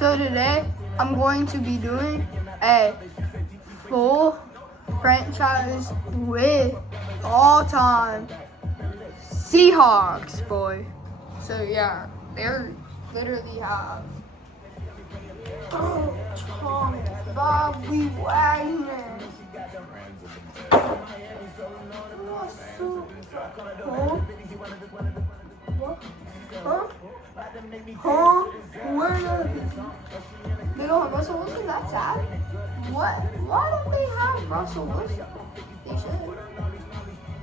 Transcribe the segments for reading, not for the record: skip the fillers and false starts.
So today I'm going to be doing a full franchise with all-time Seahawks, boy. So yeah, they're literally have Tom, Bobby Wagner. Huh? Where they don't have Russell Wilson? That's sad. What? Why don't they have Russell Wilson? They should.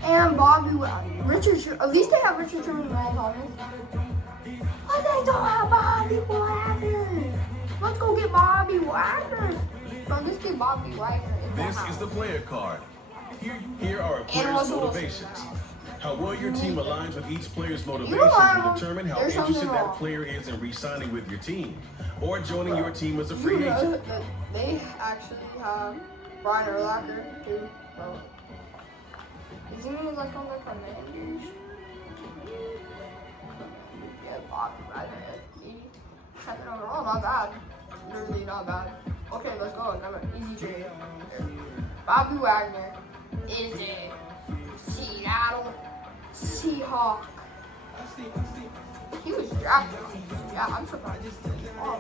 And Bobby Richard. At least they have Richard Sherman and Earl Thomas. But they don't have Bobby Wagner. Let's go get Bobby Wagner. Bro, just get Bobby Wagner. This is the player card. Here are a player's motivations. How well your team aligns with each player's motivations will determine how interested that player is in re-signing with your team or joining your team as a free agent. They actually have Brian Urlacher too, bro. Is he like on the Commanders? Yeah, Bobby Wagner at 80. Second overall, not bad. Literally not bad. Okay, let's go. Number easy trade. Bobby Wagner is a Seattle Seahawks. He was drafted. Yeah, I'm surprised. Oh.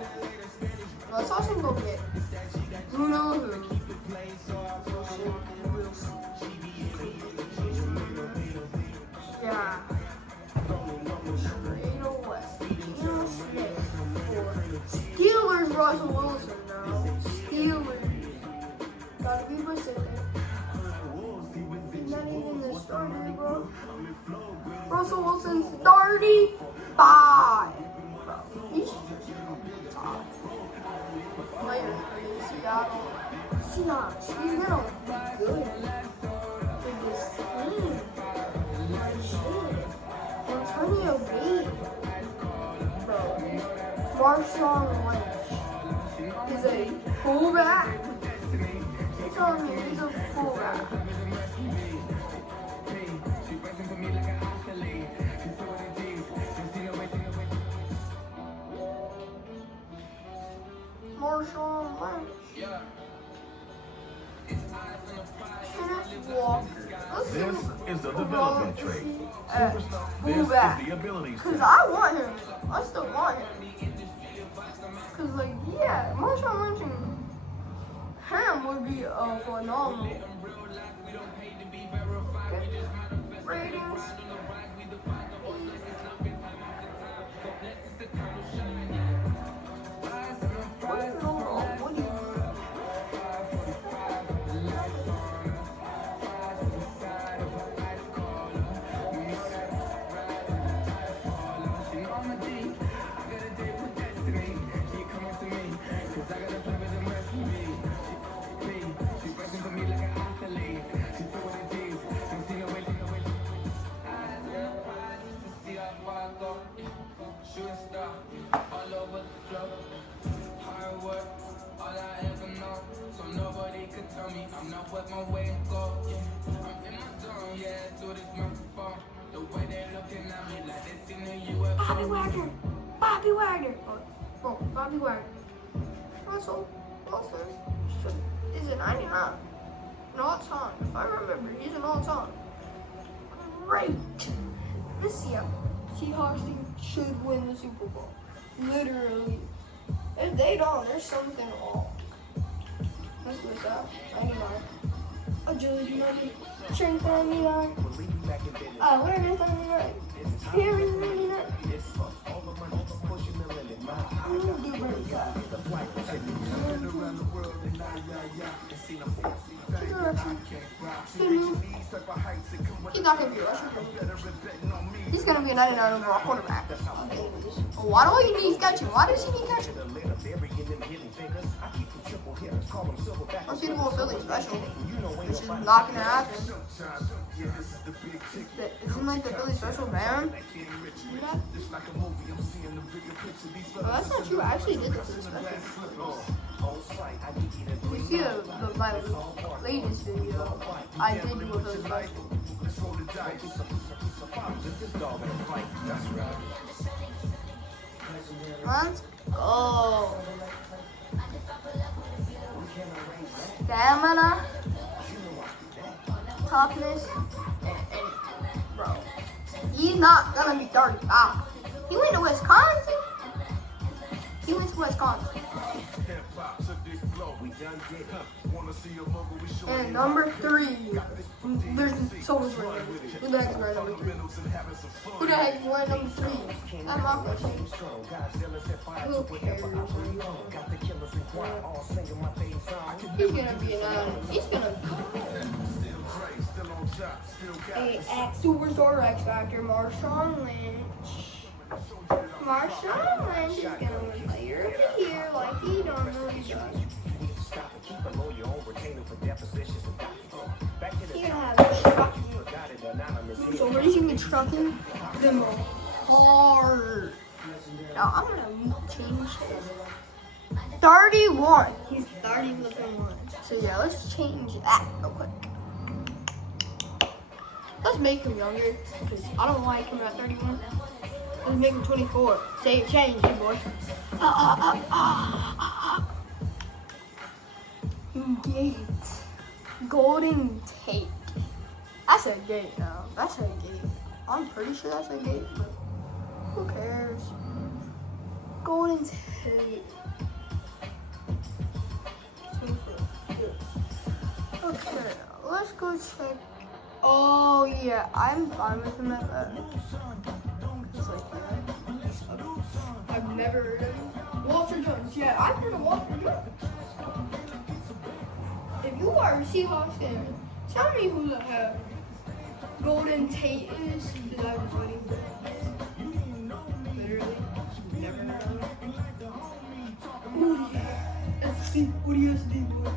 Let's also go get Bruno who. Yeah. Straight away. Steelers Russell Wilson now. Steelers. Gotta be specific. Not even the starter, bro. Russell Wilson's 35. He's just top player for the Seattle Seahawks. He's gonna be good for this team. Antonio Gates, bro. Marshawn Lynch is a fullback. I'm telling you, he's a fullback. Marshawn Lynch. Kenneth Walker. This is the development trait. This is the abilities. Because I want him. I still want him. Because, like, yeah, Marshawn Lynch and him would be phenomenal. Ratings. I'm not what my way to go, yeah. I'm in my zone, yeah, through this microphone. The way they're looking at me like they seen the UFO. Bobby Wagner! Bobby Wagner! Oh, Bobby Wagner. Russell Wilson is a 99. An all-time. If I remember, he's an all-time. Great! The Seahawks team should win the Super Bowl. Literally. If they don't, there's something wrong. What's this at? 99. Agility 90. Strength 99. Awareness 99. Hearing 99. He's not going to be rushing. He's going to be a 99 overall quarterback. Why do you need catching? Why does he need catching? Let's see the whole Philly special, which is not gonna happen. Isn't like the Philly special, man? Well, that's not true. I actually did the Philly special. You see my latest video, I did do a Philly special. Let's go. Atlanta, toughness, and bro, he's not gonna be 35. He went to Wisconsin. He went to Wisconsin. And number 3, there's so much right. Who the heck is right number 3? Who the heck is right number 3? That's my question. Who cares? He's gonna be he's gonna be a superstar X Factor, Marshawn Lynch. Marshawn Lynch is gonna win player of the year like he normally does. He's gonna have trucking. So what is he gonna be trucking? Them hard. Now I'm gonna change this. 31. He's 31. So yeah, let's change that real quick. Let's make him younger, because I don't like him at 31. Let's make him 24. Say it, change him, boy. Gate. Golden Tate. That's a gate now. That's a gate. I'm pretty sure that's a gate, but who cares? Golden Tate. Okay, let's go check. Oh yeah, I'm fine with him at that. It's like that. I've never heard of him. Walter Jones. Yeah, I've heard of Walter Jones. If you are a Seahawks fan, tell me who the heck Golden Tate is. Because I was waiting for it. Literally. Never heard of him. Oh yeah. SD. What do you SD, boy?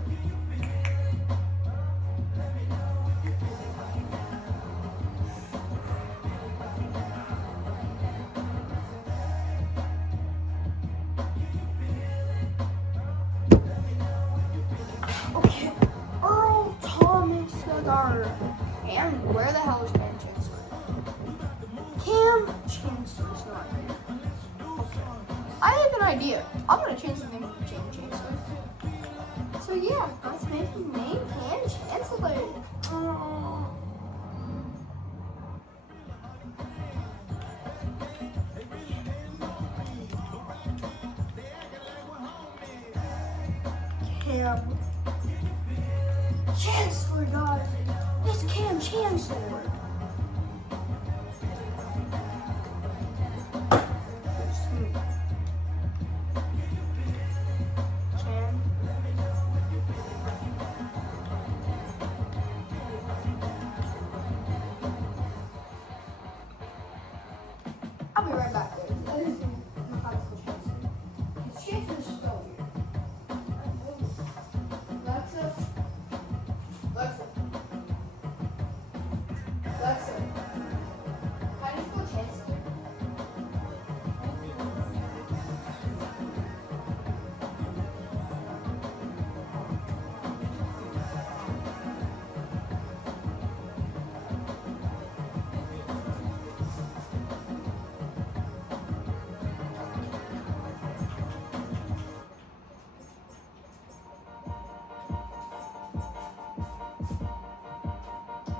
And where the hell is Cam Chancellor? Cam Chancellor's not here. Okay. I have an idea. I'm gonna change the name of Cam Chancellor. So yeah, let's make him name Cam Chancellor. Cam Chancellor, guys. It's Cam Chancellor. Cam. I'll be right back, guys. I didn't see my Chancellor. His Chancellor's still here. Alexa. Alexa. Alexa, how do you spell Chancellor?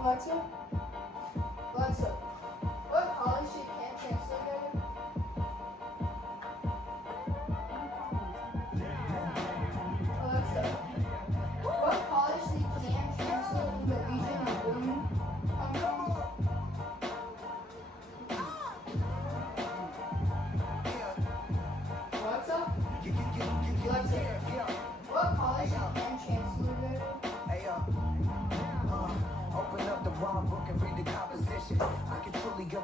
Alexa? Alexa, what college should Cam Chancellor go to? Alexa, what college should Cam Chancellor in the region of Boone come from? Alexa? Alexa, what college should Cam Chancellor go to? Open up the wrong book and read the composition. I can truly go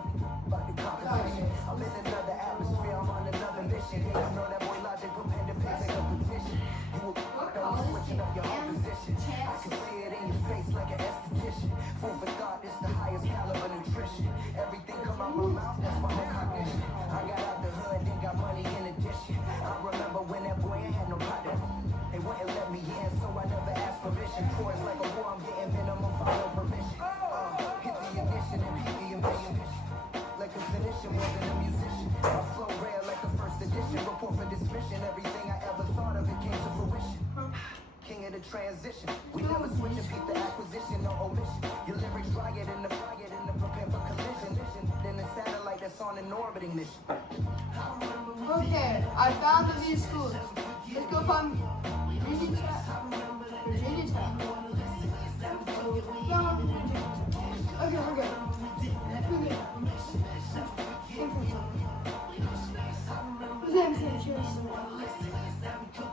by the competition. I'm in another atmosphere, I'm on another mission. Yeah, you know that boy Logic put pen to paper, take a petition. You will switching up your whole position. I can see it in your face like an esthetician. Food for thought, it's the highest caliber nutrition. Everything come out my mouth, that's my whole cognition. I got out the hood, then got money in addition. I remember when that boy ain't had no partner. They wouldn't let me in, so I never asked permission. Chorus like a war, I'm getting minimum follow permission. Hit the ignition and beat the invasion. Like a clinician, more than a musician. I flow rare like a first edition. Report for dismission. Everything I ever thought of, it came to fruition. King of the transition. We never Switch and beat the acquisition, no omission. Your lyrics dry it in the fire, in the prepare for collision. Then the satellite that's on an orbiting mission. Okay, I found the V schools. Let's go find Virginia Tech. Virginia Tech. Okay, we're good. We're good.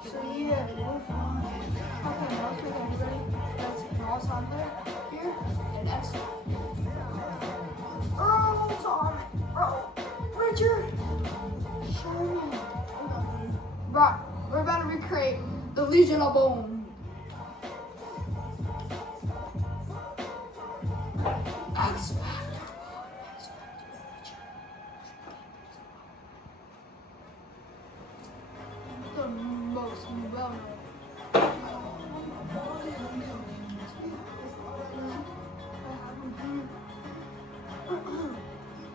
So yeah, we're fine. Okay, everybody. That's cross on there, here, and X. Earl Tom, Earl, Richard, Sherman. Bro, we're about to recreate the Legion of Boom. X Factor. The most well-known.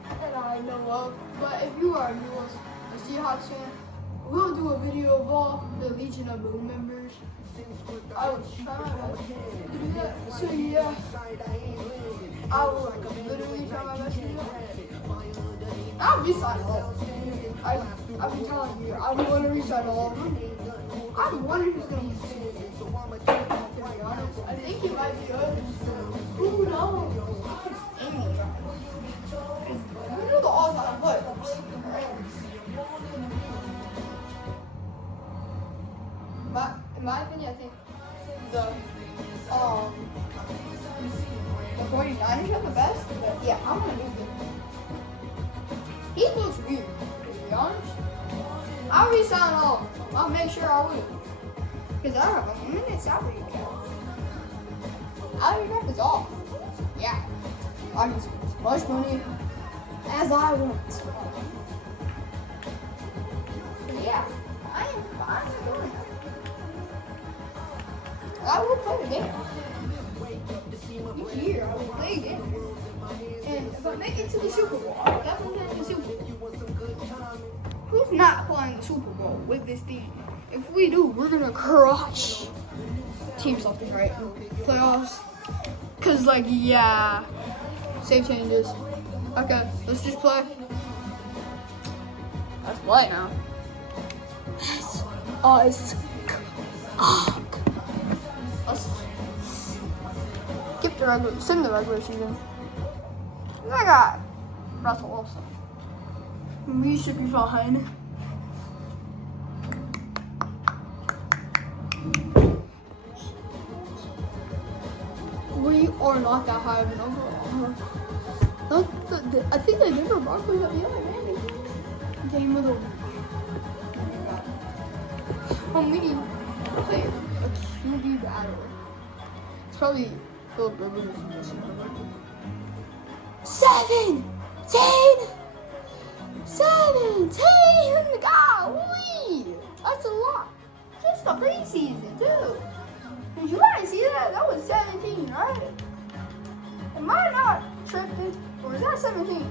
That I know of, but if you are a Seahawks fan, we'll do a video of all the Legion of Boom members. I will try my best to do that. So yeah, I will literally try my best to do that. I'll recite all of them. I've been telling you, I'm going to recite all of them. I'm wondering who's going to be good. To be honest, I think he might be good. Who knows? Amy. You know the all-time players. In my opinion, I think the 49ers are the best, but yeah, I'm gonna do it. He looks weird, to be honest. I'll resign all of them. I'll make sure I will. Because I have a minute salary cap. Salary cap is off. Yeah. I can spend as much money as I want. So yeah, I'm doing that. I will play the game. Each year I will play a game. And if I make it to the Super Bowl, I'll definitely play the Super Bowl. Who's not playing the Super Bowl with this team? If we do, we're gonna crush team something, right? Playoffs. Cause like, yeah, save changes. Okay, let's just play. Let's play now. Let's skip the regular season. I got Russell Wilson. We should be fine. We are not that high of an overall. I think the Denver Broncos have the other game of the week. How many players a QB battle? It's probably Philip Rivers. 17! 17! Golly! That's a lot. Just the preseason, too. Did you guys see that? That was 17, right? Am I not tripping? Or is that 17?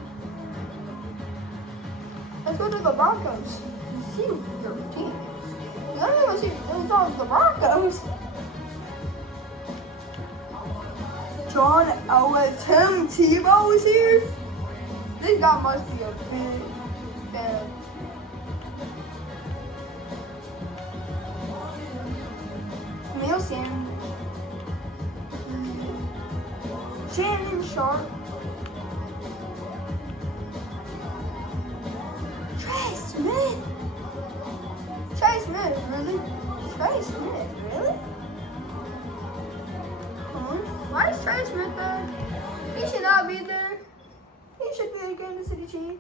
Let's go to the Broncos and see their team. I'm going to see the Broncos. John Elway, Tim Tebow is here. This guy must be a big fan. Camille Sanders. Shannon Sharp. Trey Smith, really? Trey Smith, really? Why is Trey Smith there? He should not be there. He should be a Kansas City Chief.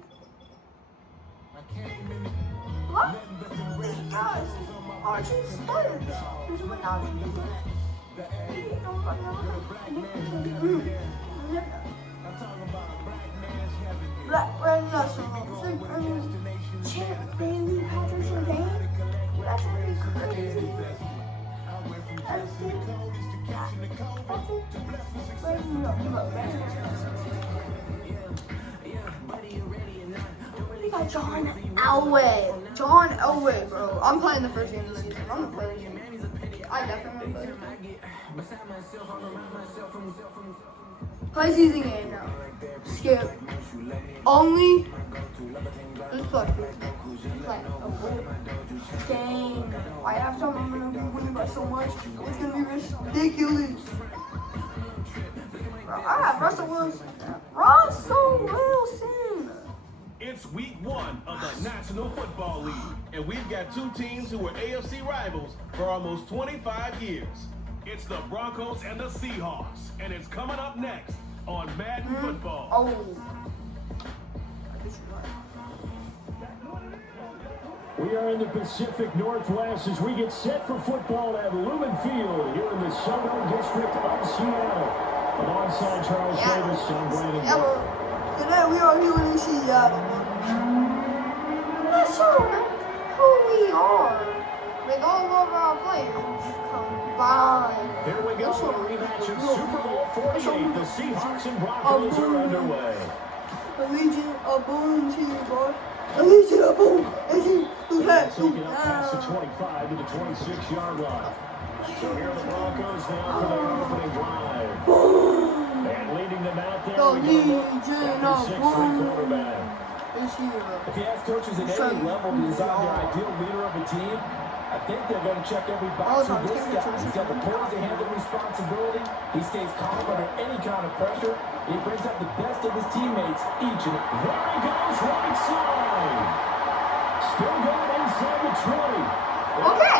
What? These guys are just players. Who's what now? Black Red National. Champ Bailey Patrick Surtain. That's really crazy. That's We got John Elway. John Elway, bro. I'm playing the first game of the season. I'm gonna play the game. I definitely remember. Play season game now. Skip. Only. It's like a bull. Dang. I have to remember winning by so much. It's gonna be ridiculous. I have Russell Wilson. Russell Wilson. It's week 1 of the National Football League, and we've got two teams who were AFC rivals for almost 25 years. It's the Broncos and the Seahawks, and it's coming up next on Madden Football. Oh. We are in the Pacific Northwest as we get set for football at Lumen Field here in the Southern District of Seattle. Alongside Charles Davis and Brandon. Yeah, well, today we are here in Seattle. I'm not sure who we are with all of our players combined. Here we go, a rematch of Super Bowl 48. The Seahawks and Broncos are underway. The Legion of Boom team, boy. The Legion of Boom. Who's that? Taking up past the 25 to the 26-yard line. So here are the Broncos now for their opening drive. And leading them out there, The we Legion go of 6'3" Boom. quarterback. If you ask coaches at any level to design their ideal leader of a team, I think they're going to check every box with this guy. He's got the poise to handle responsibility. He stays calm under any kind of pressure. He brings out the best of his teammates each and every. There he goes, right side. Still going inside the 20. Okay,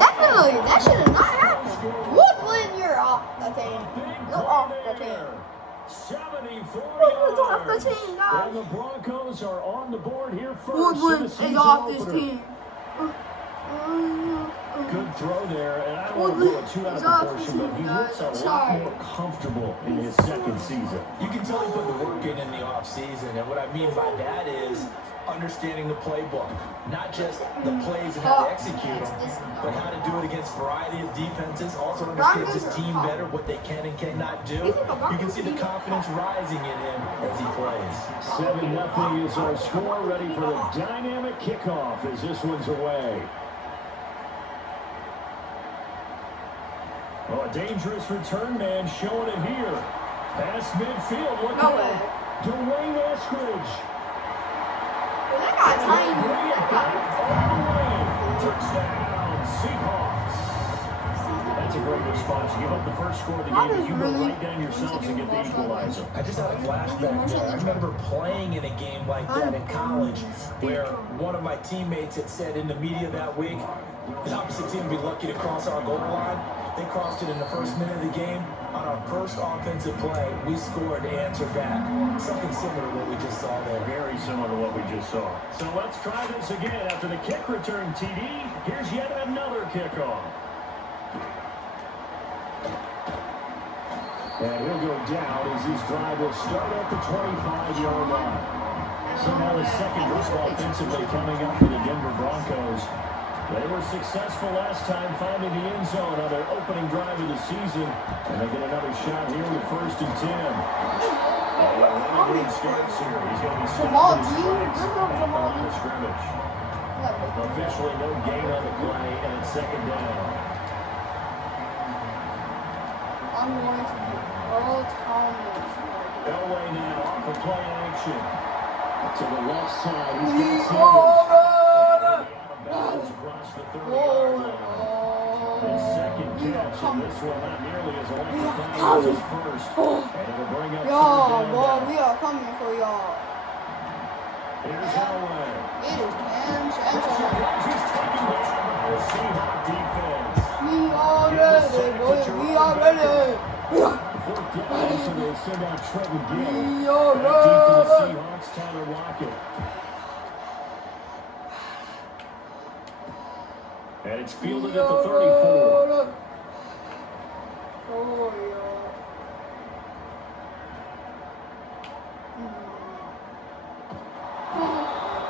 definitely. That should have not happened. Woodland, you're off the team. You're off the team. 74 Woodland's off the yards. team, guys. And the Broncos are on the board here first. Woodland in the is season off this opener. team. Good throw there, and I don't want to blow it too out of proportion, but he looks a lot more comfortable in his second season. You can tell he put the work in the offseason, and what I mean by that is understanding the playbook. Not just the plays and how to execute them, but how to do it against a variety of defenses. Also understands his team better, what they can and cannot do. You can see the confidence rising in him as he plays. 7-0 is our score, ready for the dynamic kickoff as this one's away. Oh, a dangerous return man showing it here. Past midfield, look out. Dwayne Eskridge. That got tiny. Bring it back all the way. Touchdown, Seahawks. That's a great response. You give up the first score of the game, but you go right down yourselves and get the equalizer. I just had a flashback there. I remember playing in a game like that in college where one of my teammates had said in the media that week, the opposite team would be lucky to cross our goal line. They crossed it in the first minute of the game. On our first offensive play, we scored to answer back. Something similar to what we just saw there. Very similar to what we just saw. So let's try this again. After the kick return TD, here's yet another kickoff. And he'll go down as this drive will start at the 25-yard line. So now the second drive offensively coming up for the Denver Broncos. They were successful last time finding the end zone on their opening drive of the season. And they get another shot here with 1st and 10. He starts here. He's going to be stopped at the line of scrimmage. Officially no gain on the play, and it's 2nd down. I'm going to be Earl Thomas. Elway now off of play action. To the left side, he's got Sanders. Across the 30-yard line. His second catch, and this one not nearly as electrifying as his first. And it'll bring up 3rd down. Boy, we are coming for y'all. Here's Elway. It is Cam He's Chancellor. taken down by the Seahawk defense. We are ready, boy. We are ready. 4th down, so they'll send out Trenton Gill. We are Back deep to the ready. Seahawks, Tyler Lockett. And it's fielded at the 34. Oh, yeah.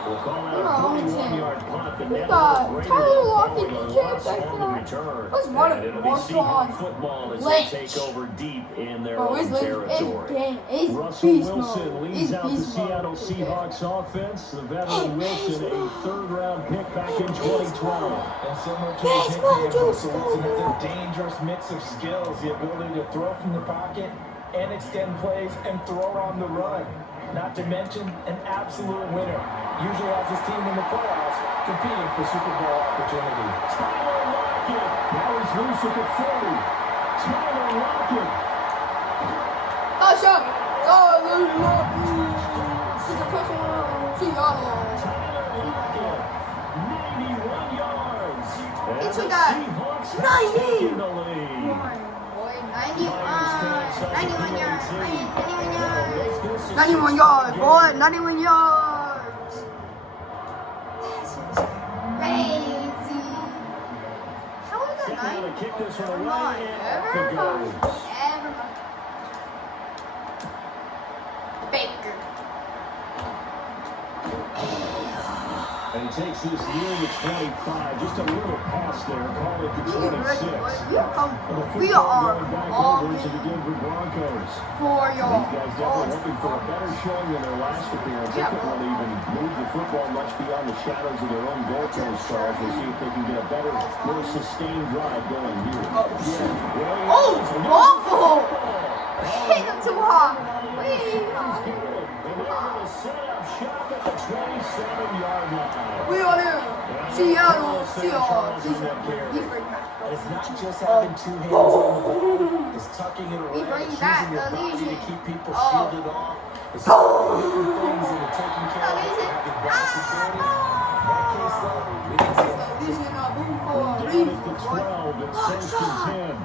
We'll call out a 41-yard punt. The And got a great Tyler Lockett, forward, you a can't loss take on the that. return. Let's run And it. it'll be Seahawks football as Lynch. they take over deep in their Bro, own it's territory. it's Russell beast Wilson mode. leads It's out the beast mode Seattle today. Seahawks offense. The veteran Wilson, a third-round pick back in 2012. And similar to Yes, his bro, nickname, dude, Russell Wilson has stop a dangerous mix of skills, the ability to throw from the pocket and extend plays and throw on the run. Not to mention an absolute winner. Usually has his team in the playoffs competing for Super Bowl opportunity. Tyler Lockett. Now he's loose at the 40. Tyler Lockett. Touchdown! Tyler Lockett! It's a touchdown! Seattle! Tyler Lockett. 91 yards. And It's the with that. Seahawks 90. have taken the lead. Boy, 91 yards. 91 yards. This is 91 yards, boy. 91 yards. This is crazy. How is that Now to 90? kick this one Never mind. away. Never Off it mind. goes. Never mind. Baker. And he takes this near the 25. Just a little pass there. Call it the 26. We are And the we football are going back all over to the Denver Broncos. for y'all. These guys definitely hoping for a better showing than their last appearance. They Yeah, couldn't really even move the football much beyond the shadows of their own goalpost, Charles. We'll see if they can get a better, more sustained drive going here. Oh, waffle! Hit him too hard. We are here. Seattle Seahawks. And it's not just having two hands on the ball. It's tucking it We around. bring It's back using your the body to legion. keep people Oh. shielded off. It's different things that are taking care of it. Having ball security. In that case, though, we need to Vision of boom for a Down reason. at the 12, it's first and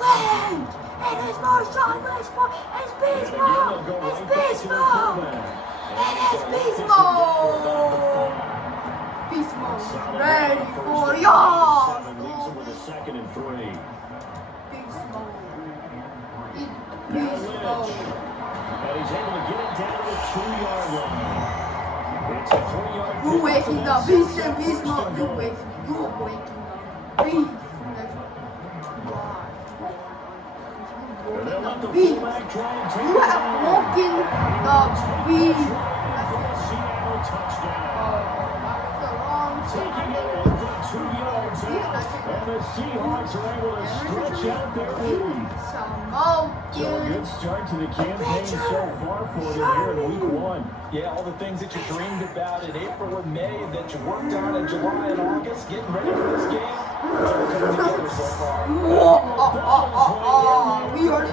10. And it's more strong, it's more, it's beast mode, it's beast mode, and it's beast mode. Beast mode, ready for y'all. Leaves him with a second and 3. Beast mode, Now beast Lynch. mode. And he's able to get it down to the 2-yard line. It's a 3-yard You pick waking for up, the beast and Seahawks. beast mode. First You and waking up, beast. And they'll let the Beast. fullback try and take You it have down. broken the beast. For a Seattle touchdown. That was the wrong Taking it in for 2 yards out. And the Seahawks are able to stretch out their lead. So a good start to the campaign so far for them here in week 1. Yeah, all the things that you dreamed about in April and May that you worked on in July and August, getting ready for this game, it's all coming together so far. We are the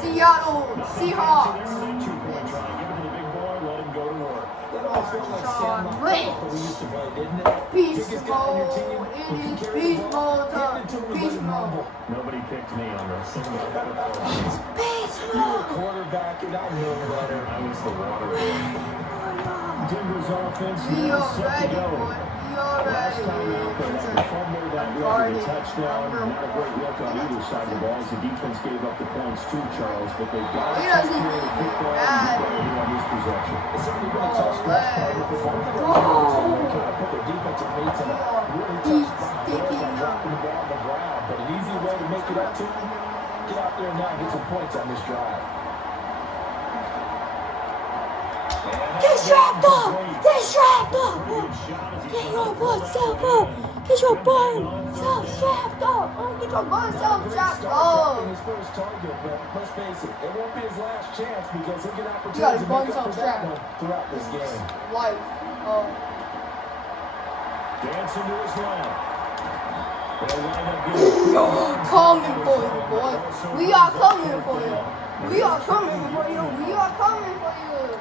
Seattle Seahawks. 2-point try. Give it to the big boy. Let him go to work. It all felt like sandlot Wait. football that we used to play, didn't it? Beast Biggest guy on your team, mode. who can It is carry the beast ball, mode. getting it to him was Beast like a marvel. Nobody picked me on this. Beast You were a mode. quarterback, and I know better. I was the water boy. Denver's offense We now are set to ready, go. boy. We are Last time out, they had ready. the fumble that led to the touchdown. Not a great look on either side of the ball as the defense gave up the points too, Charles. But they've got to He take doesn't care of the even football bad. on this possession. It's certainly been a tough stretch, part of the ball. They kind of put their defensive mates in a really tough spot there by dropping the ball on the ground. But an easy way to make it up to them, get out there now and get some points on this drive. Get strapped up! Get strapped up! Get your butt self up! Get your butt self strapped up! Get your butt self strapped In up! his first target, but let's face it, it won't be his last chance because he'll get got opportunities his to buns make up on for track. that one throughout this game. Life. Dancing to his left. They'll line up good. We're coming for you, boy. We are coming for you. We are coming for you. We are coming for you.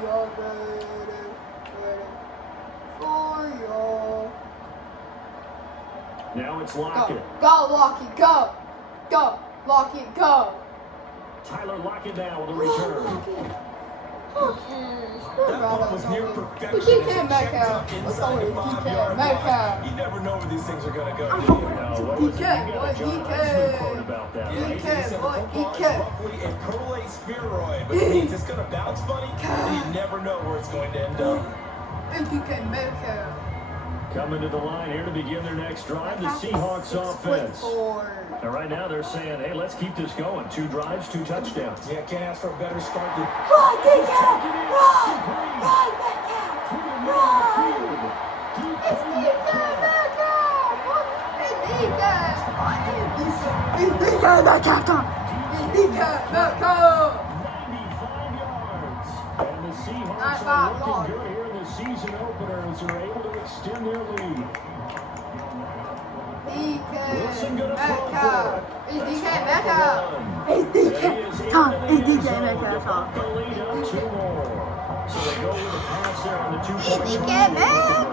We are ready for you. Now it's Go, Lockett. go, Lockett, go. Go, Lockett, go. Tyler Lockett now with a return. Who cares? That ball was near perfection. DK As it Metcalf. checked up Let's inside go the with 5 DK yard Metcalf. line. You never know where these things are going to go. I'm do going you? Now, what was it? DK, You got boy, a John DK. Heisman quote about that, Yeah, right? he said the boy, football is DK. roughly a Perle spheroid, which means it's going to bounce funny, and you never know where it's going to end up. And DK Metcalf. Coming to the line here to begin their next drive, the Seahawks offense. 6'4". And right now they're saying, hey, let's keep this going. 2 drives, 2 touchdowns. Yeah, can't ask for a better start than Run, DK! Run! Run, Metcalf! Run! It's DK Metcalf! It's DK! It's DK Metcalf! It's DK Metcalf! 95 yards. And the Seahawks 95 are looking yards. good here in the season opener as they're able to extend their lead. Wilson DK gonna throw for Metcalf! it. It's That's DK caught Metcalf! for 1. It's DK! Tom, it's DK Metcalf, Tom. The lead up 2 more. So they go with a pass there on the 2-point DK try. Metcalf!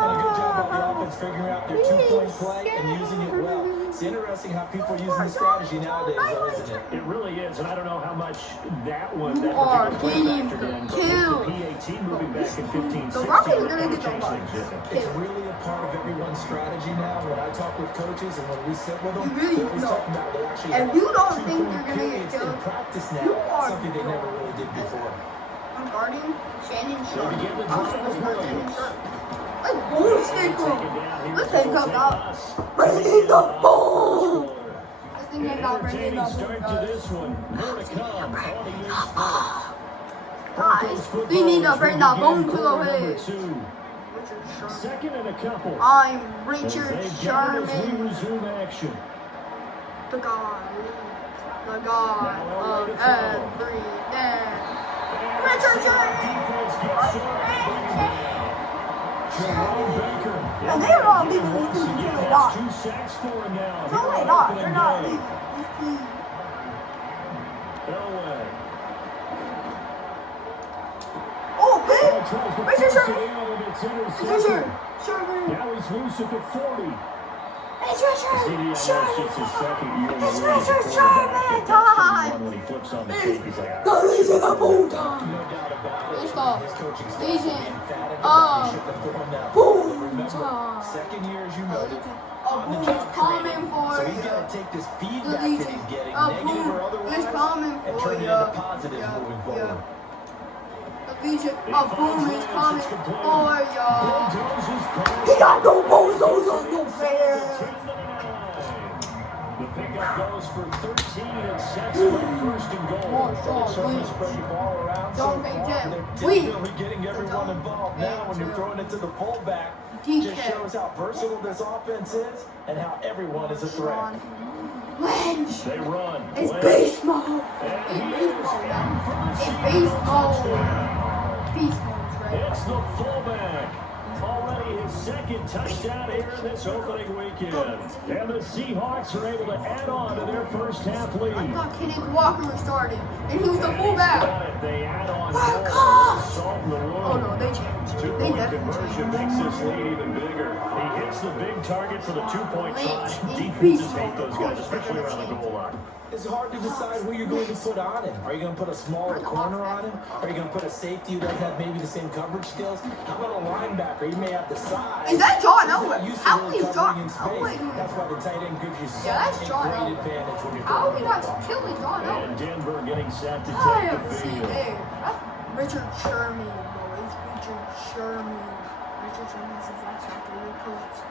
And a good job by the offense figuring out their 2-point play and using it well. It's interesting how people are using the strategy nowadays, though, isn't it? It really is, and I don't know how much that one, You that are particular play getting factored in, but killed. with the PAT moving back in 15-16, The Rockets are it gonna kind of get the changed Bucks. things, didn't it? It's really a part of everyone's strategy now. When I talk with coaches and when we sit with them, You really they're always don't. talking about they actually And have you don't think 2-point they're gonna get periods in killed? practice now, You are something they never wrong. really did before. I'm guarding Shannon Sharp. They begin the I'm drive supposed to guard with Shannon Williams. Sharp. Let's bull stick Taken him. down here Let's for take him St. out. Gus. Bring in the ball. I think An they got bring in entertaining the start to ball. this one. More to come on the East Guys, we need to bring that bone to the Number head. 2. Richard Sherman. Second and a couple. I'm As Richard they've got as we Sherman. resume action. The God of every day. Richard Sherman. Defense gets started. Jerome Baker. And they're not leaving these Once teams again, until they that's die. 2 sacks for him now. No, here they're on not. opening They're not day. leaving these teams. Elway. Oh, Ball big. tries to Richard force it Sherman. in, and it's Richard intercepted. Sherman. Now he's loose at the 40. It's Richard CDI, that's just his second year in the It's league as a Richard quarterback. Sherman That's the time. one when he flips on the tape, he's like, The reason I'm all No time. doubt about it. Let's go. His coaching staff Legion. will be emphatic about they should have thrown that. Boom Remember, time. second year, as you noted, A on the boom job is coming training. for So he's you. got to take this The feedback that Legion. he's getting, A negative or boom otherwise, is coming and for turn it you. into positives moving forward. The Legion. A boom is coming for you. bulldozes past He got no bozos on no fair. 10-9. The pickup goes for 13 and sets him up first and goal. More They're strong starting to wings. spread the ball around so Don't far. make jam. They're We- definitely getting everyone involved now when you're throwing it to the fullback. DK. Just shows how versatile this offense is and how everyone is a threat. Lynch. They run. It's Lynch. beast mode. And It's he beast is mode. in for the It's Seahawks beast mode. touchdown. Beast mode, Trey. It's the fullback. Already his second touchdown here in this opening weekend. And the Seahawks are able to add on to their first half lead. I thought Kenneth Walker was starting, and he was the Got fullback. it. They add on Fuck more. off. Salt in the wound. Oh no, they changed. They Two-point definitely conversion changed. makes this lead even bigger. He hits the big target for the 2-point try. Lynch, he's Defenses beast hate mode. those Of guys, course especially they're around the gonna goal line. It's hard to decide who you're going to put on him. Are you going to put a smaller corner on him? Are you going to put a safety who doesn't have maybe the same coverage skills? How about a linebacker? He may have the size. Is that John He's not Elway? used to How really is covering John in space. Elway? That's why the tight end gives you such Yeah, that's a John great Elway. advantage when you're How throwing we the not ball. killing John Elway? And Denver getting set to I take have the seen field. there. That's Richard Sherman, boys. Richard Sherman. Richard Sherman is X Factor recruits.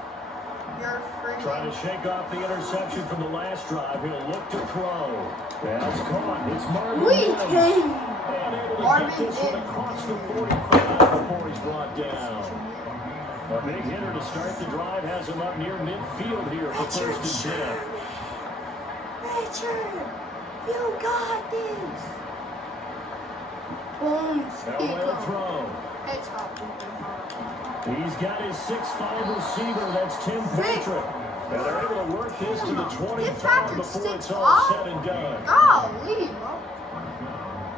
You're Trying freaking. to shake off the interception from the last drive. He'll look to throw. That's caught. It's Marvin We Mims. came. And able to Marvin get this one Mims. across the 45 before he's brought down. A big hitter to start the drive has him up near midfield here for Richard first and 10. Sherman. Richard, you got this. Boom, Elway will stick throw. It's hot. He's got his 6'5" receiver. That's Tim Patrick. And they're able to work this to the 25 Patrick before it's 6'5"? all said and done. Golly, bro.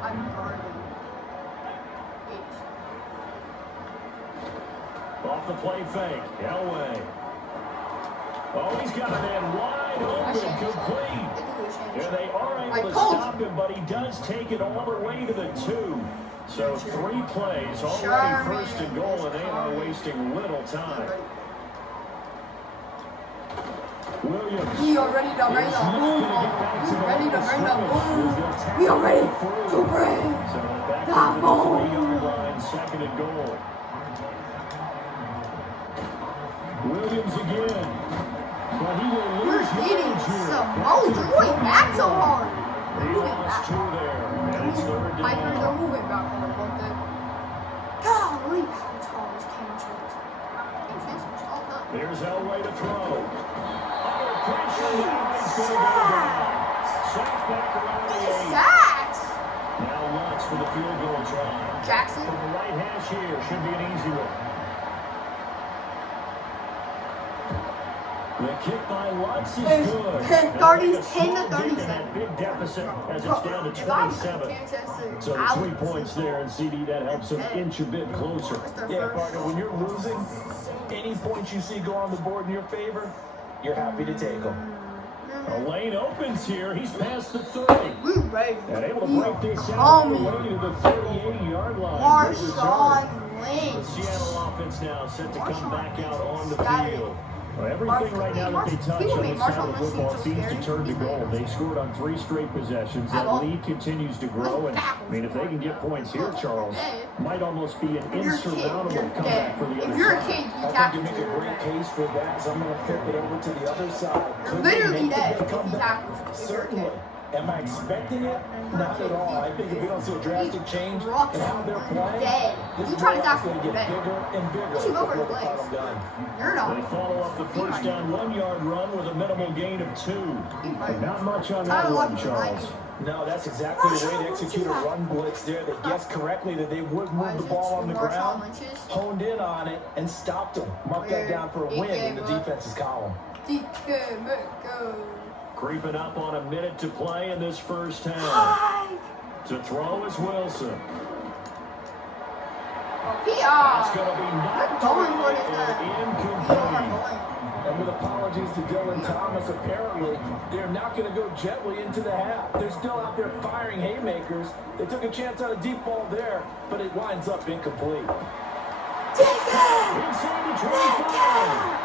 I'm guarding. Off the play fake. Elway. Oh, he's got a man wide open. Complete. And they are able to stop him, but he does take it all the way to the 2. So 3 plays, already first and goal, and they are wasting little time. Williams. We are ready to bring the boom. We are ready to bring the boom. We are ready to bring the boom. 3-yard line, second and goal. Williams again. But he will You're lose hitting yards here. some. Oh, you're going back so hard. They lost 2 there, and it's third I heard they're down. moving back hard, but then. Golly, how tall is Cam Chance? Cam Chance is tall, huh? There's Elway to throw. Under pressure, now he's going to go down. Sacked back around the 8. Sacks! Now Lutz for the field goal try. Jackson. From the right hash here, should be an easy one. The kick by Lutz is good. Guardians 10 to 37. That big deficit as it's down to 27. So the 3 points there, and CD, that helps them inch a bit closer. Yeah, partner, when you're losing, any points you see go on the board in your favor, you're happy to take them. A lane opens here. He's past the 30. We ready. And able to break this out all the way to the 38-yard line. Marshawn The Lynch. Seattle offense now set to come back out on the field. Well, everything right now that they touch on this side of the football seems to turn to gold. They've scored on 3 straight possessions. That lead continues to grow. And, I mean, if they can get points here, Charles, might almost be an insurmountable comeback for the other If you're a side. kid, you I tackle think you make a great case for that, so I'm going to flip it over to the other side. Could they literally make the dead big if you comeback? tackle. Certainly. Am I expecting it? Not at all. I think if we don't see a drastic change in how they're playing, Dead. this You try to blowout's tackle going to get dead. bigger and bigger. You should go for the before the legs. final done. You're They not. follow up the first down 1-yard run with a minimal gain of 2. And not much on that one, Charles. No, that's exactly the way to execute a run blitz there. They guessed correctly that they would move the ball on the ground, honed in on it, and stopped them. Mark that down for a win in the defense's column. Creeping up on a minute to play in this first half. To throw is Wilson. That's going to be knocked away and incomplete. And with apologies to Dylan Thomas, apparently they're not going to go gently into the half. They're still out there firing haymakers. They took a chance on a deep ball there, but it winds up incomplete. Inside the 25.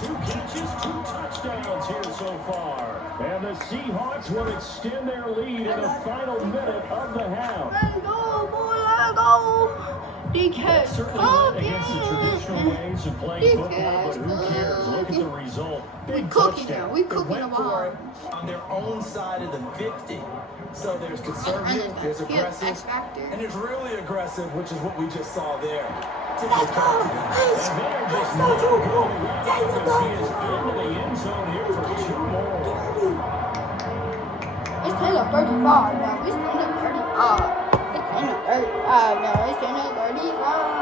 Two catches, 2 touchdowns here so far. And the Seahawks will extend their lead in the final minute of the half. Let's go, boy, let's go. DK, Certainly went against the traditional ways of playing football, but who cares? Look at the result. Big touchdown. We They cooking went for it behind. on their own side of the 50. So there's conservative, there's aggressive, and there's really aggressive, which is what we just saw there. Let's go. Let's go. Into the end zone here for 2 more. It's 10 to 35 now. It's 10 to 35. It's 10 to 35 now. It's 10 to 35.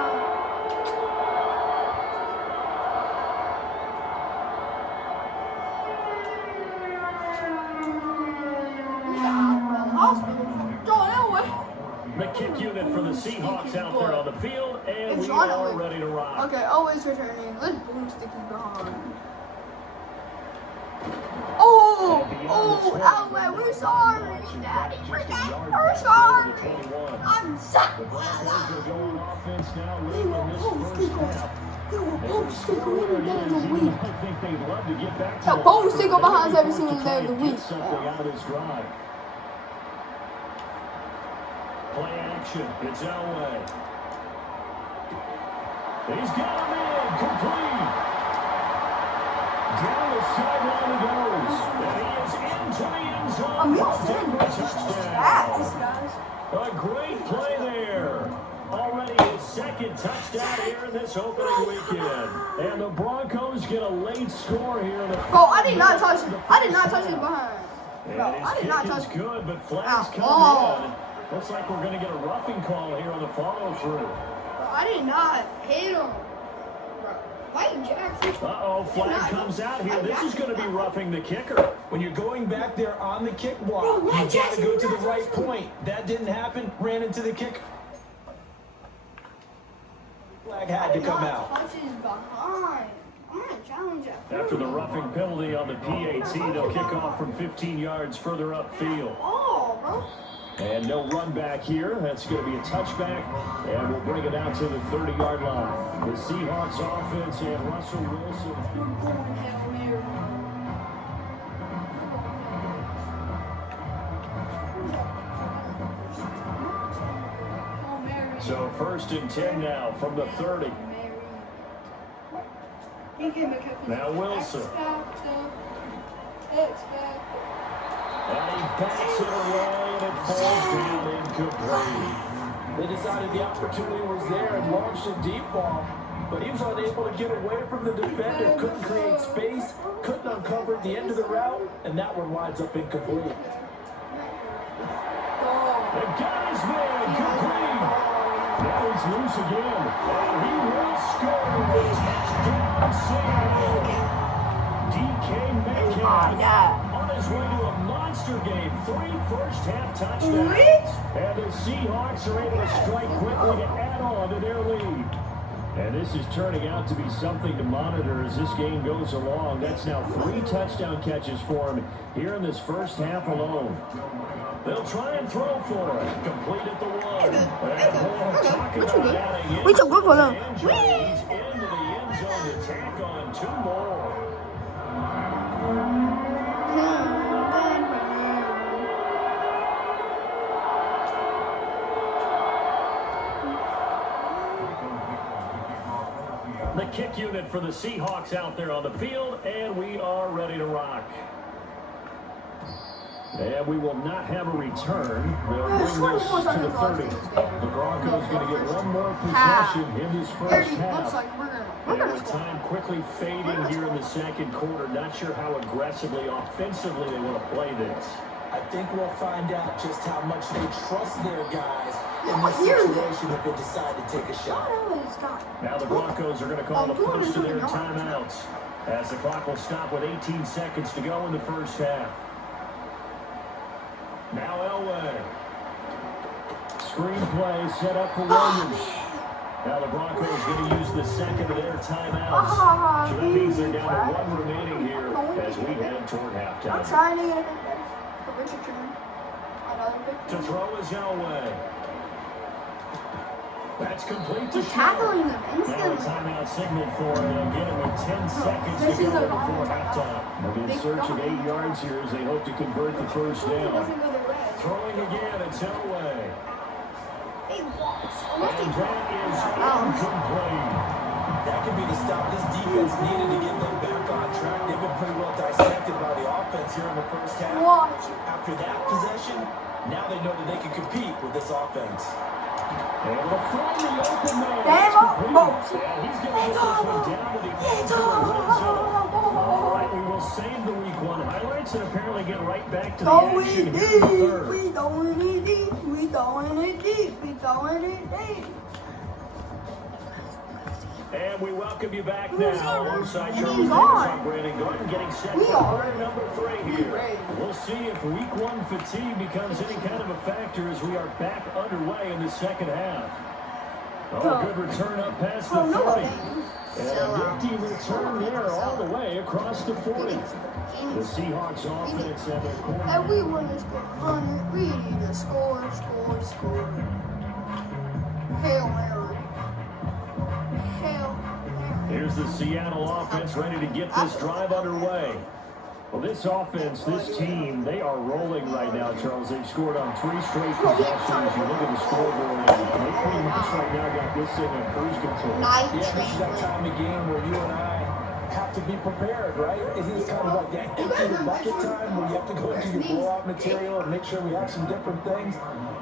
The kick unit for the Seahawks out there on the field, and we are ready to rock. Okay, always returning. Let's boomsticky behind. Oh, Elway, we're sorry, Daddy. We're sorry. I'm sorry. The Broncos will go on offense now late in this first half. I think they'd love to get back to The boomsticker behind every single day of the week. something out of this drive. Play action. It's Elway. He's got him in. Complete. Down the sideline he goes. And he is into the end zone. Touchdown. A great play there. Already his second touchdown here in this opening weekend. And the Broncos get a late score here. In the Bro, I did not touch it. I did not touch it behind. Bro, and I his did not kick touch is it. good, but flags come in. Looks like we're going to get a roughing call here on the follow-through. Bro, I did not hit him. Bro, Mike Jackson. Uh-oh, flag comes out here. This is going to be roughing the kicker. When you're going back there on the kick block, Bro, you Mike got to go to the Jackson, right point. That didn't happen. Ran into the kick. Flag had to come out. Touches behind. I'm gonna try After the roughing penalty on the PAT, they'll kick off from 15 yards further upfield. Oh, bro. And no run back here. That's going to be a touchback. And we'll bring it out to the 30-yard line. The Seahawks offense and Russell Wilson. We're going Hail Mary. Hail Mary. So 1st and 10 now from the 30. Now Wilson. And he backs it away and it falls down incomplete. They decided the opportunity was there and launched a deep ball, but he was unable to get away from the defender, couldn't create space, couldn't uncover the end of the route, and that one winds up incomplete. The guy's man, complete. Now he's loose again, and he will score. Touchdown, Seattle. DK Metcalf on his way to a monster game. 3 first-half touchdowns. And the Seahawks are able to strike quickly to add on to their lead. And this is turning out to be something to monitor as this game goes along. That's now 3 touchdown catches for him here in this first half alone. They'll try and throw for it. Complete at the 1. And more talk about adding in. He's into the end zone to tack on 2 more. The kick unit for the Seahawks out there on the field, and we are ready to rock. And we will not have a return. They'll bring this to the 30. The Broncos going to get one more possession in this first half. And with time quickly fading here in the second quarter, not sure how aggressively, offensively they want to play this. I think we'll find out just how much they trust their guys in this situation if they decide to take a shot. Now the Broncos are going to call the first of their timeouts as the clock will stop with 18 seconds to go in the first half. Now Elway. Screenplay set up for Williams. Now the Broncos going to use the second of their timeouts. So that means they're down to 1 remaining here as we head toward halftime. I'm trying to get it. To throw is Elway. That's complete to We're tackling them Now a instantly. timeout signaled for them. They'll get it with 10 seconds to go before halftime. They'll be in search of 8 yards here as they hope to convert the first down. Throwing again, it's Elway. And that is incomplete. That could be the stop this defense needed to get them back on track. They've been pretty well dissected by the offense here in the first half. After that possession, now they know that they can compete with this offense. And we'll find the open man. Damn, And he's going to get this one down to the edge of the red zone. All right, we will save the week 1 highlights and apparently get right back to the action here in the third. We throwing it deep. We throwing it deep. We throwing it deep. And we welcome you back now alongside Charles Davis. I'm Brandon Gordon getting set for quarter number 3 here. We'll see if week 1 fatigue becomes any kind of a factor as we are back underway in the second half. Oh, good return up past the 40. And a nifty return there all the way across the 40. The Seahawks offense and their quarterback. And we want to score 100. We need to score. Hail Mary. Here's the Seattle offense ready to get this drive underway. Well, this offense, this team, they are rolling right now, Charles. They've scored on 3 straight possessions. You look at the scoreboard, and they pretty much right now got this thing on cruise control. Yeah, this is that time of game where you and I have to be prepared, right? Isn't this kind of like that empty the bucket time where you have to go into your blowout material and make sure we have some different things?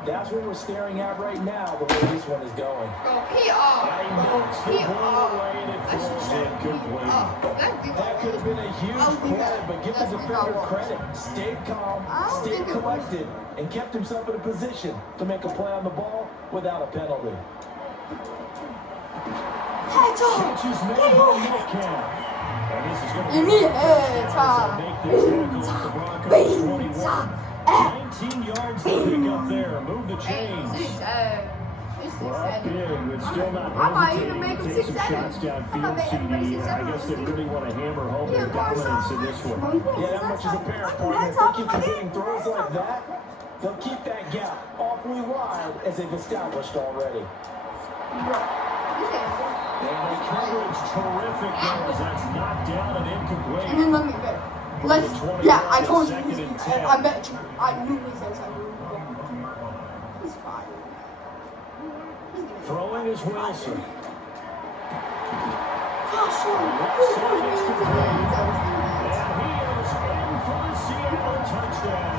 That's what we're staring at right now, the way this one is going. That could have been a huge play, but give the defender credit. Stayed calm, stayed collected, and kept himself in a position to make a play on the ball without a penalty. Catches made by Metcalf. And this is going to You be need the a first down head as they make this tackle at the Broncos 21. 19 yards to pick up there. Move the chains. Well, up big, but still not I might even hesitating make to him take some 6-7. shots downfield, CD. I guess they really want to hammer home their dominance in this one. Yeah, that much is apparent, partner. If they keep completing throws like that, they'll keep that gap awfully wide as they've established already. And the coverage terrific there as that's knocked down and incomplete. And then let me bet. Yeah, I told you. I bet you. I knew he said something. He's fine. Throwing is Wilson. Gosh, And he is in for the Seattle touchdown.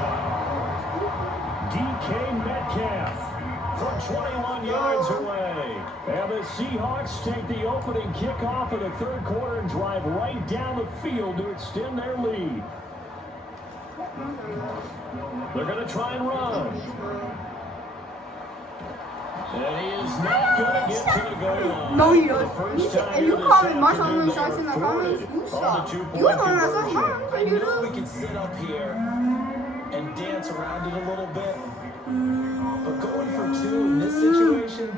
DK Metcalf from 21 yards away. And the Seahawks take the opening kickoff of the third quarter and drive right down the field to extend their lead. They're going to try and run. And he is not going to get to the goal line. No, you For the don't. first time If you this call me Marshall afternoon, Lynch Jackson in the they were comments, you thwarted stop. on the You two-point know what I'm conversion. saying? I know we can sit up here and dance around it a little bit, but going for two in this situation,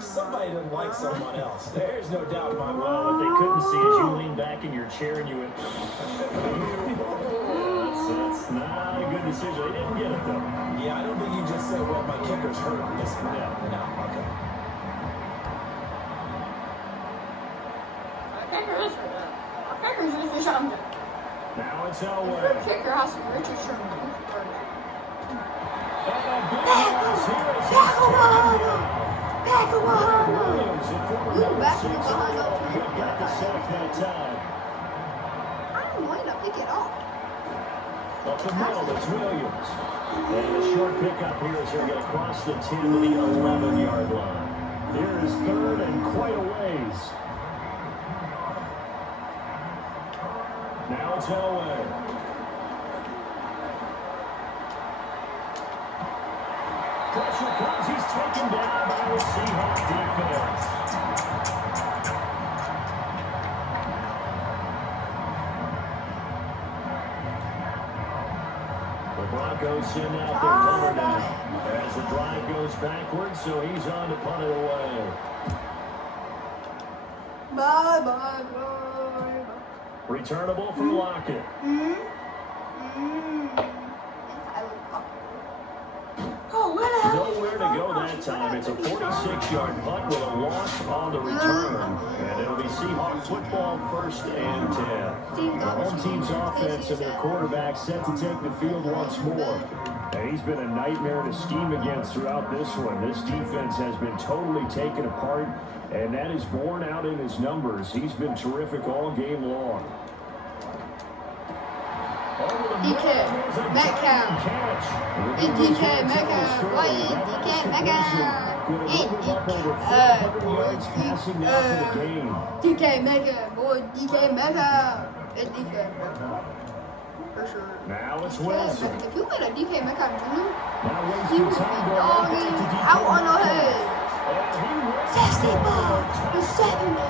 somebody doesn't like someone else. There's no doubt in my mind. Well, what they couldn't see is you lean back in your chair and you went, that's not a good decision. They didn't get it, though. Yeah, I don't think you just said, well, my kicker's hurt in this one. No, okay. Now it's Elway. Your kicker has to be Richard Sherman. And a big pass here as he's taken down. Williams, the former number 6 got the sack that time. I don't want to pick it up. Up the middle, it's Williams. And a short pickup here as he'll get across the 10 to the 11-yard line. Here is third and quite a ways. Now it's Elway. Pressure comes, he's taken down by the Seahawks defense. The Broncos send out their punter now as the drive goes backwards, so he's on to punt it away. Bye, bye, bye. Returnable for Lockett. Oh, where the hell? Nowhere to go that time. It's a 46-yard punt with a loss on the return. And it'll be Seahawks football, 1st and 10. The home team's offense and their quarterback set to take the field once more. And he's been a nightmare to scheme against throughout this one. This defense has been totally taken apart, and that is borne out in his numbers. He's been terrific all game long. DK Metcalf. It's DK Metcalf. Why is DK Metcalf? DK Metcalf. Boy, DK Metcalf. It's DK Metcalf. For sure. Now it's Wilson. If you made a DK Metcalf Jr., Now he wasting would be time going dogging to DK out on the head. Metcalf. 65 to 70.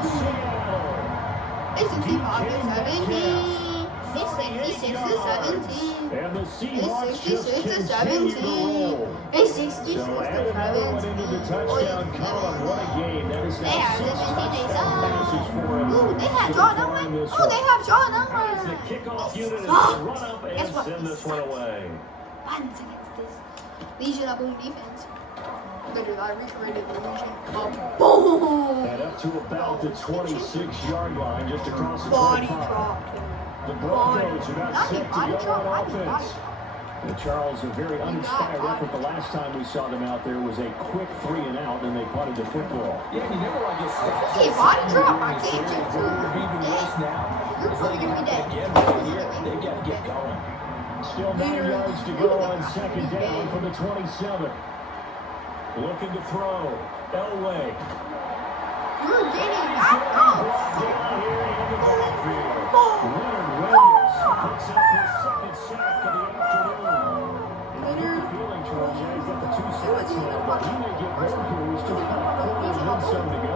It's 65 to 70. It's 66 to 17. And the It's Seahawks 66 just to continue to 17. roll. It's 66 So to adding that one into the 17. touchdown column, what a game. That is now They have 6 the touchdown passes for him. Ooh, they have so John far in Elway. this Oh, they one. have John As the Elway. kickoff unit is Oh, to run up and guess what? send this one away. Violence against this Legion of Boom defense. Literally, I recreated the Legion of Boom. And up to about the 26-yard line, just across the Body 25. drop. The Broncos are not Not set even to body go drop, on I mean offense. And Charles, a very uninspired effort. The last time we saw them out there was a quick 3 and out, and they punted the football. Yeah, you never like his stats. See, body drop, I can't Even do worse now. You're It's probably like gonna be dead. again right here. They got to get going. Still 9 yards to go on 2nd down from the 27. Looking to throw. Elway. You're getting back up. Down here in the backfield. Leonard Williams picks up his 2nd sack of the afternoon. Leonard. Feeling, Charles, he's got the 2 sacks now, but he may get more here. He's just got a quarter and then some to go.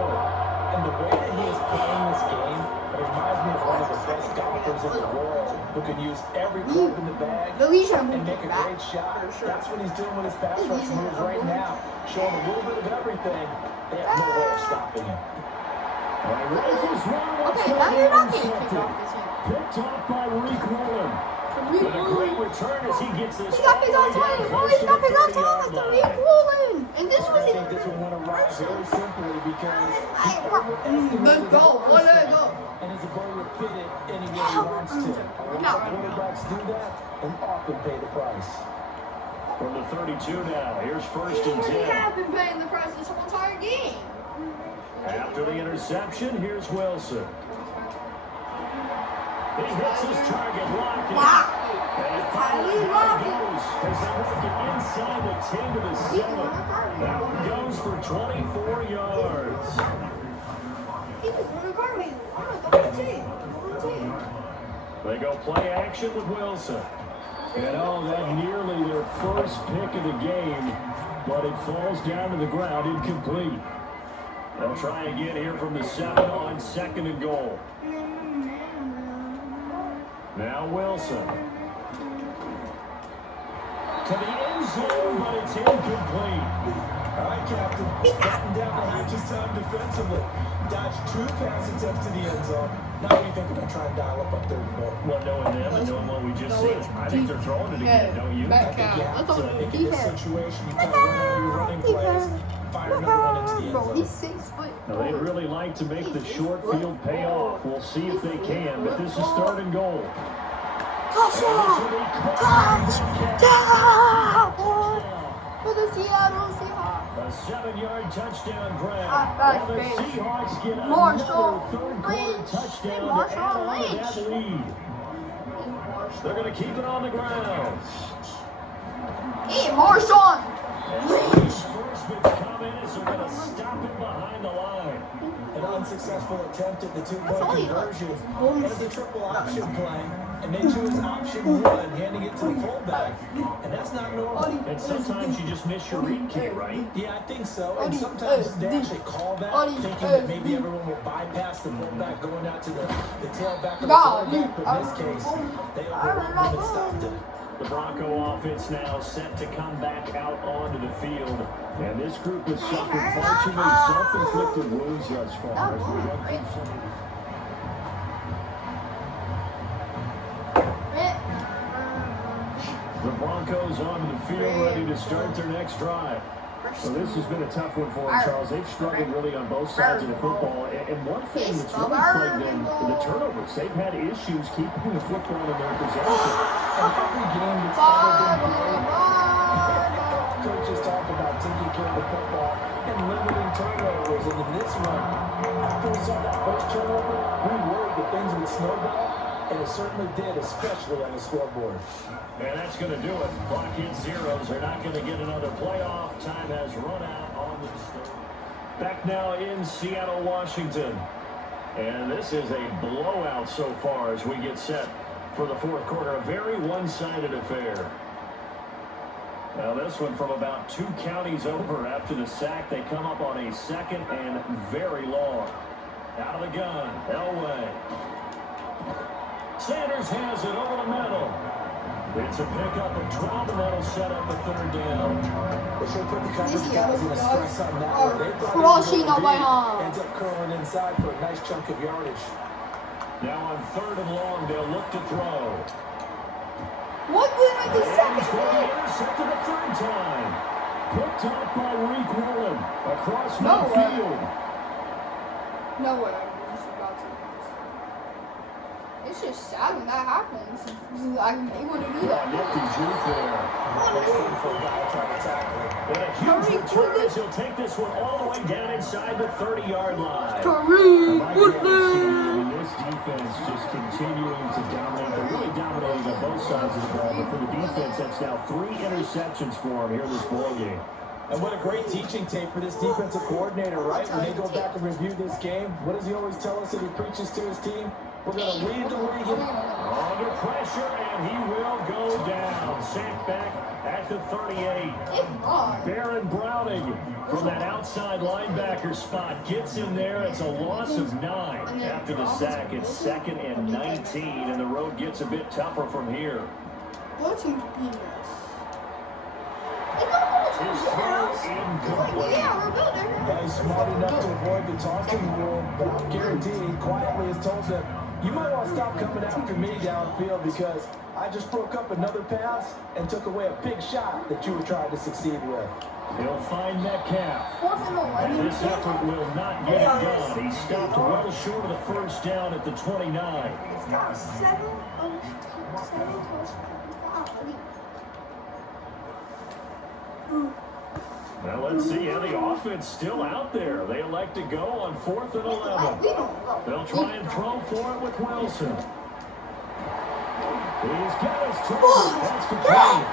And the way that he is playing this game, it reminds me of one of the best golf playmakers in the world who can use every club in the bag and make a great shot. That's what he's doing with his pass rush moves right now, showing a little bit of everything. They have no way of stopping him. Okay, now you're not getting kicked off this game. Picked off by Reek Woolen. And a great return as he gets this. He got picked off twice. Oh, he got picked off twice. The Reek Woolen. And this was I think this one went around very simply because let's go. Let's go. and his ability to fit it anywhere he wants to. A lot of quarterbacks do that and often pay the price. From the 32 now, here's first and We 10. have been paying the price this whole entire game. After the interception, here's Wilson. He hits his target, Lockett. And finally goes as they work it inside the 10 to the 7. That one goes for 24 yards. He was on the car wheel. They go play action with Wilson. And that nearly their first pick of the game, but it falls down to the ground incomplete. They'll try again here from the 7 on 2nd and goal. Now Wilson. To the end zone, but it's incomplete. All right, Captain. Batten down the hatches time defensively. Dodged 2 pass attempts to the end zone. Now what do you think about trying to dial up 3rd and goal? Well, knowing them and knowing what we just seen, I think they're throwing it again, don't you? I think you have to. I think in this situation, you kind of run out your running plays, fire another one into the end zone. He's 6 foot. Now, they'd really like to make the short field pay off. We'll see if they can, but this is 3rd and goal. Touchdown! For the Seattle Seahawks. A 7-yard touchdown grab. And the Seahawks get another 3rd quarter touchdown to add on to that lead. They're going to keep it on the ground. Hey, Marshawn! And reinforcements come in as they're going to stop him behind the line. An unsuccessful attempt at the 2-point conversion as a triple option play. And they choose option 1, handing it to the fullback. And that's not normal. And sometimes you just miss your read key, right? Yeah, I think so. And sometimes they actually call that, thinking that maybe everyone will bypass the fullback going out to the tailback of the quarterback. But in this case, they overruled him and stopped it. The Bronco offense now set to come back out onto the field. And this group has suffered far too many self-inflicted wounds thus far. As we run through some of these. The Broncos onto the field ready to start their next drive. So this has been a tough one for them, Charles. They've struggled really on both sides of the football. And one thing that's really plagued them, the turnovers. They've had issues keeping the football in their possession. And every game that's ever been played, coaches talk about taking care of the football and limiting turnovers. And in this one, after we saw that first turnover, we worried that things would snowball. And it certainly did, especially on the scoreboard. And that's going to do it. Clock hits zeros. They're not going to get another playoff. Time has run out on the score. Back now in Seattle, Washington. And this is a blowout so far as we get set for the 4th quarter. A very one-sided affair. Now this one from about 2 counties over after the sack. They come up on a 2nd and very long. Out of the gun. Elway. Sanders has it over the middle. It's a pickup of 12, and that'll set up a 3rd down. They should put the coverage guys in a stress on that one. They Crushing on my arm. ends up curling inside for a nice chunk of yardage. Now on 3rd and long, they'll look to throw. What did I do second? He's going to be intercepted a 3rd time. Picked up by Reek Woolen across midfield. No way. It's just sad when that happens. I'm able to do that. Nifty juke there. And a huge return as he'll take this one all the way down inside the 30-yard line. And this defense just continuing to dominate. They're really dominating on both sides of the ball. But for the defense, that's now 3 interceptions for them here this ball game. And what a great teaching tape for this defensive coordinator, right? When they go back and review this game, what does he always tell us that he preaches to his team? We're going to lead the league under pressure, and he will go down. Sacked back at the 38. Baron Browning from that outside linebacker spot gets in there. It's a loss of 9. After the sack, it's 2nd and 19, and the road gets a bit tougher from here. What team's beating us? His throw incomplete. Yeah, we're building. Guys smart enough to avoid the taunting rule, but I guarantee he quietly has told them, you might want to stop coming after me downfield because I just broke up another pass and took away a big shot that you were trying to succeed with. He'll find Metcalf. 4th and 11. And this effort will not get it done. He stopped well short of the first down at the 29. It's got 7 touchdowns. Now let's see how the offense still out there. They elect to go on 4th and 11. They'll try and throw for it with Wilson. He's got his target. That's complete.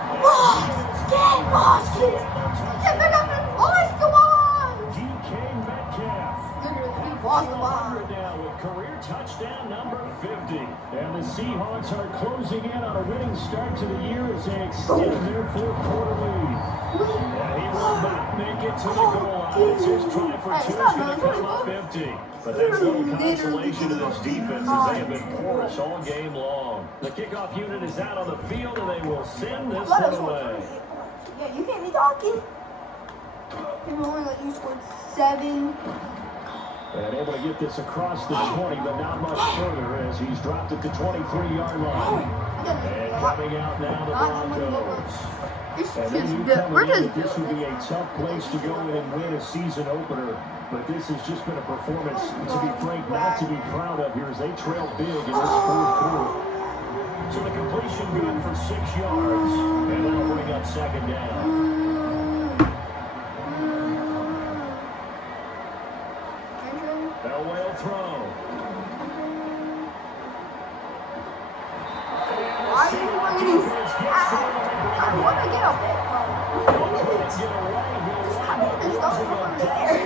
DK Metcalf. Now with career touchdown number 50. And the Seahawks are closing in on a winning start to the year as they extend their 4th quarter lead. And he will not make it to the goal line. It's his try for 2 is going to come up empty. But that's little consolation to this defense as they have been porous all game long. The kickoff unit is out on the field and they will send this one away. Yeah, you can't be talking. People only let you score 7. And able to get this across the 20, but not much further as he's dropped at the 23-yard line. And coming out now the Broncos. And then you come in, this would be a tough place to go in and win a season opener. But this has just been a performance, to be frank, not to be proud of here as they trail big in this 4th quarter. So the completion good for 6 yards. And that'll bring up 2nd down. Elway throw. Why are you doing this? I want to get up there.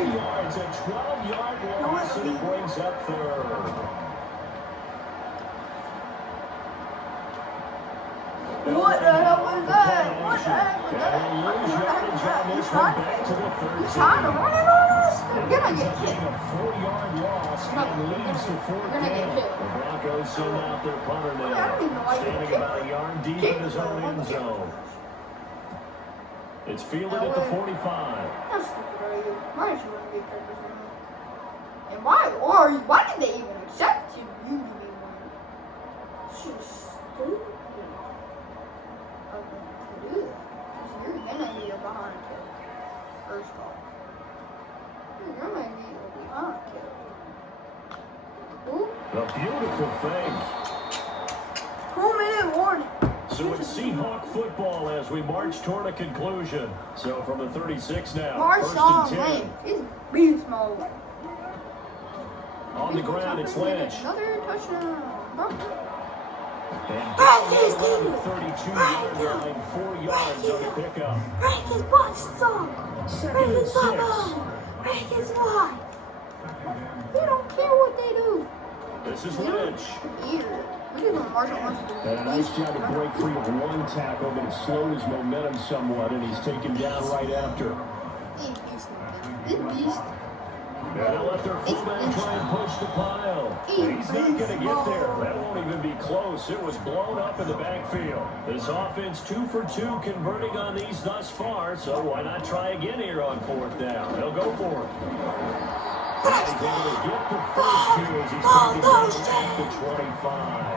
Yards, a 12-yard loss, and it brings up 3rd. What the hell was that? What the heck was that? You trying to run it on us? You're gonna get kicked. A 4-yard loss and leads to 4th down. The Broncos send out their punter now, standing about a yard deep in his own end zone. It's fielded at the 45. That's stupid, are you? Why did you want to be a And why did they even accept you to be one? It's just stupid. Okay, to do that. Because you're gonna need a behind kill. First off. You're gonna need a behind kill. Ooh. A beautiful fake. 2-minute warning. So it's Seahawk football as we march toward a conclusion. So from the 36 now, Marshawn 1st and 10. Lynch. He's being small. On the ground, it's Lynch. Another touchdown. And down around the 32-yard line, 4 yards on the pickup. Break his butt, stop. 2nd and 6. Break his butt. We don't care what they do. This is Lynch. And a nice job to break free of one tackle, but it slowed his momentum somewhat, and he's taken down right after. And they'll let their fullback try and push the pile. He's not going to get there. That won't even be close. It was blown up in the backfield. This offense 2 for 2 converting on these thus far, so why not try again here on 4th down? They'll go for it. He's able to get the first 2 as he's taken down at the 25.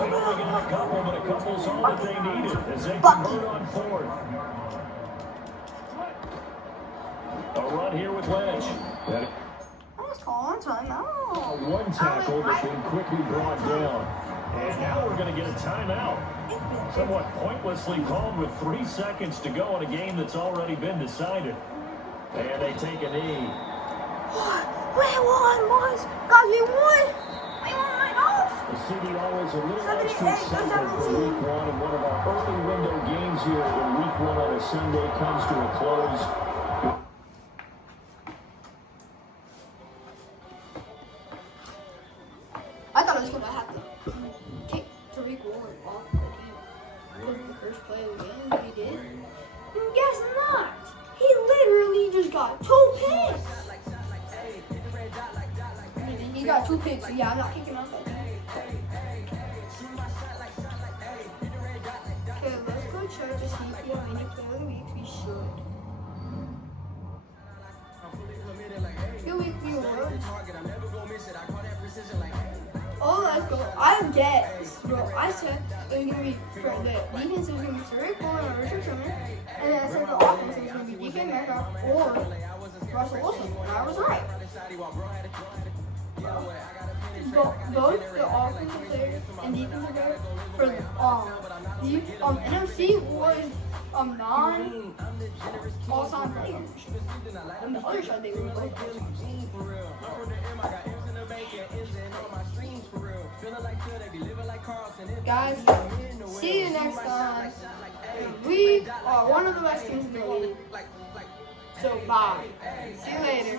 They only got a couple, but a couple's all that they needed as they convert on 4th. A run here with Lynch. One tackle that's been quickly brought down. And now we're going to get a timeout. Somewhat pointlessly called with 3 seconds to go in a game that's already been decided. And they take a knee. We won, boys. Guys, we won. We won my house. The city always a little extra excitement for week 1, and one of our early window games here in week 1 on a Sunday comes to a close. I thought it was going to happen. 2 picks. So yeah, I'm not kicking off that team. Okay, let's go check to see if we have any player of the week. We should. Feel week we were. Oh, let's go. I guess, bro. I said it was gonna be for the defense. It was gonna be Tariq Cohen or Richard Sherman, and then I said the offense it was gonna be DK Metcalf or Russell Wilson, and I was right. Both the offensive players and defensive players for the NFC was non all-time players. On the other side, they were both. Guys, see you next time. We are one of the best teams in the league. So bye. See you later.